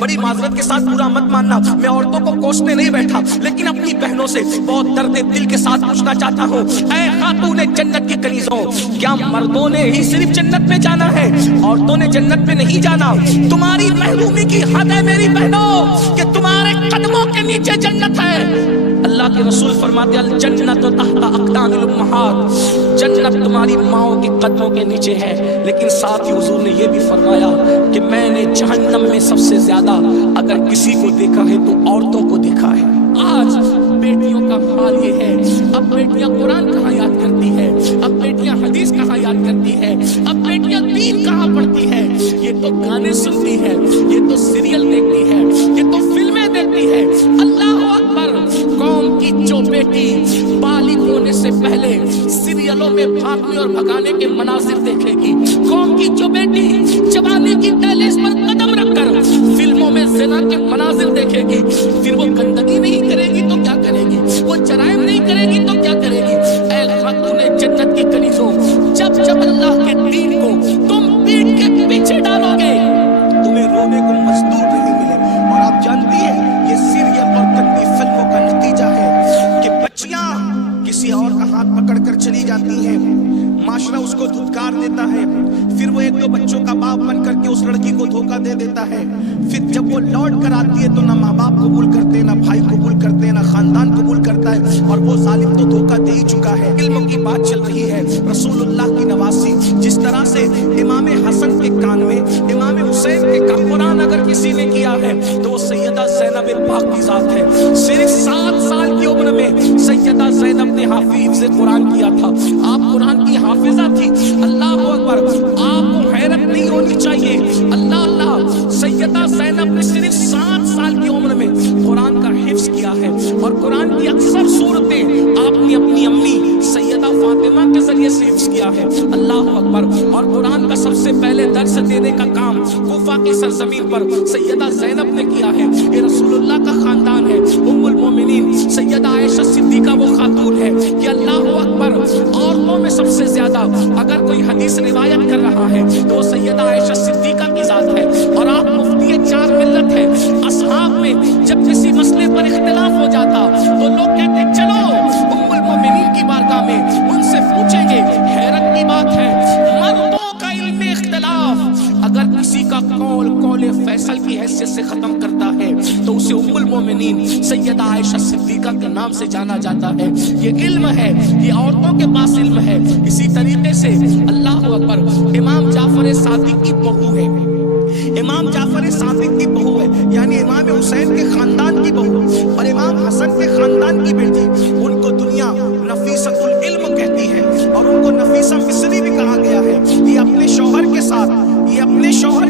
بڑی معذرت کے ساتھ برا مت ماننا، میں عورتوں کو کوسنے نہیں بیٹھا، لیکن اپنی بہنوں سے بہت درد دل کے ساتھ پوچھنا چاہتا ہوں، اے خاتون جنت کی کنیزوں، کیا مردوں نے ہی صرف جنت میں جانا ہے؟ عورتوں نے جنت میں نہیں جانا؟ تمہاری محرومی کی حد ہے میری بہنوں کہ تمہارے قدموں کے نیچے جنت ہے۔ اللہ کے رسول فرماتے ہیں الجنت تحت اقدام الامہات، جنت تمہاری ماؤں کے قدموں کے نیچے ہے، لیکن ساتھ ہی حضور نے یہ بھی فرمایا کہ میں نے جہنم میں سب سے زیادہ اگر کسی کو دیکھا ہے تو عورتوں کو دیکھا ہے۔ آج بیٹیوں کا حال یہ ہے، اب بیٹیاں قرآن کہاں یاد کرتی ہے، اب بیٹیاں حدیث کہاں یاد کرتی ہے، اب بیٹیاں دین کہاں پڑھتی ہے؟ یہ تو گانے سنتی ہے، یہ تو سیریل دیکھتی ہے، یہ تو فلمیں دیکھتی ہے۔ اللہ اکبر! قوم کی جو بیٹی بالغ ہونے سے پہلے سیریلوں میں بھاگنے اور بھگانے کے مناظر دیکھے گی، قوم کی جو بیٹی جوانی کی دہلیز پر قدم رکھ کر فلموں میں زنا کے مناظر دیکھے گی، پھر وہ گندگی نہیں کرے گی تو کیا کرے گی؟ وہ جرائم نہیں کرے گی تو کیا کرے گی؟ اے خاتون جنت کی کنیزوں، جب جب اللہ کے دین کو تم پیٹ کے پیچھے ڈالو گے تمہیں رونے کو مزدور نہیں ملے۔ اور آپ جانتی ہیں یہ سیریل اور گندی فلموں کا نتیجہ ہے کہ بچیاں کسی اور کا ہاتھ پکڑ کر چلی جاتی ہیں، معاشرہ اس کو دھتکار دیتا ہے، پھر وہ ایک دو بچوں کا باپ بن کر کے اس لڑکی کو دھوکہ دے دیتا ہے، پھر جب وہ لوٹ کر آتی ہے تو نہ ماں باپ قبول کرتے، نہ بھائی قبول کرتے، نہ خاندان قبول کرتا ہے، اور وہ ظالم تو دھوکہ دے ہی چکا ہے۔ علم کی بات چل رہی ہے، رسول اللہ کی نواسی، جس طرح سے امام حسن کے کان میں، امام حسین کے کان، قرآن اگر کسی نے کیا ہے تو وہ سیدہ زینب پاک کی ذات ہے۔ صرف 7 سال کی عمر میں سیدہ زینب نے حافظ قرآن کیا تھا، آپ قرآن کی حافظہ تھی۔ اللہ اکبر! آپ کو حیرت نہیں ہونی چاہیے، اللہ سیدہ زینب نے صرف 7 سال کی عمر میں قرآن کا حفظ کیا ہے، اور قرآن کی اکثر صورتیں آپ نے اپنی امی سیدہ فاطمہ کے ذریعے سے حفظ کیا ہے۔ اللہ اکبر! اور قرآن کا سب سے پہلے درس دینے کا کام کوفہ کی سرزمین پر سیدہ زینب نے کیا ہے۔ یہ رسول اللہ کا خاندان ہے، ام المومنین سیدہ عائشہ صدیقہ وہ خاتون ہے کہ اللہ اکبر! عورتوں میں سب سے زیادہ اگر کوئی حدیث روایت کر رہا ہے تو وہ سیدہ عائشہ صدیقہ کی ذات ہے، اور آپ مفتی 4 ملت ہے۔ اصحاب میں جب کسی مسئلے پر اختلاف ہو جاتا تو لوگ کہتے چلو ام المومنین کی بارگاہ میں ان سے پوچھیں گے۔ حیرت کی بات ہے، مردوں کا علم اختلاف اگر کسی کا قول فیصل کی حیثیت سے ختم کرتا ہے تو اسے ام المومنین سیدہ عائشہ صدیقہ کے نام سے جانا جاتا ہے۔ یہ علم ہے، یہ عورتوں کے پاس علم ہے۔ اسی طریقے سے اللہ اکبر! امام جعفر صادق کی بہو ہے، امام جعفر صادق کی بہو ہے، یعنی امام حسین کے خاندان کی بہو، اور امام حسن کے خاندان کی بیٹی، ان کو دنیا نفیسۃ العلم کہتی ہے، اور ان کو نفیسہ مصری بھی کہا گیا ہے۔ یہ اپنے شوہر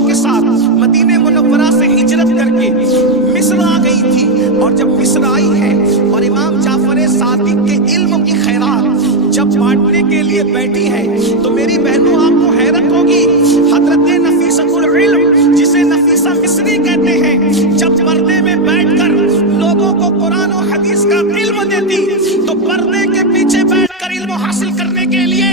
کے ساتھ مدینہ منورہ سے ہجرت کر کے مصر آ گئی تھی، اور جب مصر آئی ہے اور امام جعفر صادق کے علم کی خیرات جب بانٹنے کے لیے بیٹھی ہے تو میری بہنوں آپ کو حیرت ہوگی، حضرت نفیسۃ العلم جسے نفیسہ مصری کہتے ہیں، جب پردے میں بیٹھ کر لوگوں کو قرآن و حدیث کا علم دیتی تو پردے کے پیچھے بیٹھ کر علم حاصل کرنے کے لیے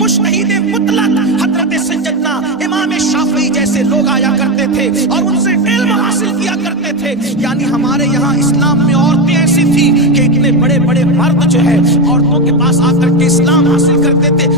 مجتہد مطلق حضرت سیدنا امام شافعی جیسے لوگ آیا کرتے تھے اور ان سے علم حاصل کیا کرتے تھے۔ یعنی ہمارے یہاں اسلام میں عورتیں ایسی تھی کہ اتنے بڑے بڑے مرد جو ہے عورتوں کے پاس آ کر کے اسلام حاصل کرتے تھے،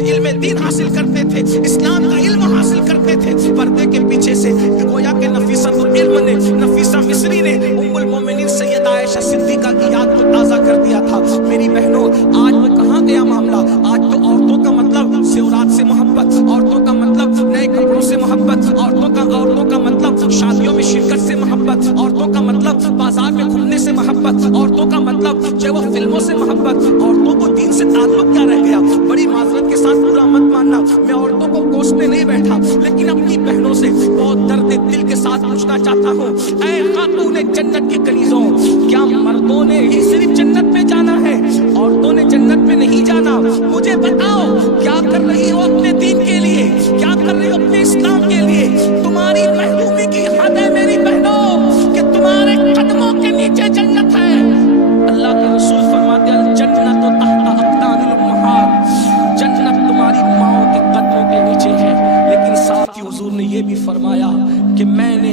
علم دین حاصل کرتے تھے، اسلام کا علم حاصل کرتے تھے، پردے کے پیچھے سے۔ گویا کہ نفیسۃ العلم نے، نفیسہ مصری نے ام المومنین سیدہ عائشہ صدیقہ کی یاد کو تازہ کر دیا تھا۔ میری بہنوں، آج وہ کہاں گیا معاملہ؟ آج تو عورتوں کا مطلب زیورات سے محبت، عورتوں کا مطلب نئے کپڑوں سے محبت، عورتوں کا مطلب شادیوں میں شرکت سے محبت، عورتوں کا مطلب بازار میں گھومنے سے محبت، عورتوں کا مطلب جو وہ فلموں سے محبت۔ عورتوں کو دین سے تعلق کیا رہ گیا؟ بڑی معذرت کے ساتھ برا مت ماننا، میں عورتوں کو کوسنے نہیں بیٹھا، لیکن اپنی بہنوں سے بہت درد دل کے ساتھ پوچھنا چاہتا ہوں، اے خاتون جنت کی کنیزوں، کیا مردوں نے ہی صرف جنت میں جانا ہے؟ عورتوں نے جنت میں نہیں جانا؟ مجھے بتاؤ کیا کر رہی ہو اپنے دین کے لیے، کیا کر رہی ہو اپنے اسلام کے لیے؟ تمہاری محرومی کی حد ہے میری بہنوں کہ تمہارے قدموں کے نیچے جنت ہے۔ اللہ کے رسول فرماتے ہیں الجنت تحت اقدام الامہات، جنت تمہاری ماؤں کے قدموں کے نیچے ہے، لیکن ساتھ ہی حضور نے یہ بھی فرمایا کہ میں نے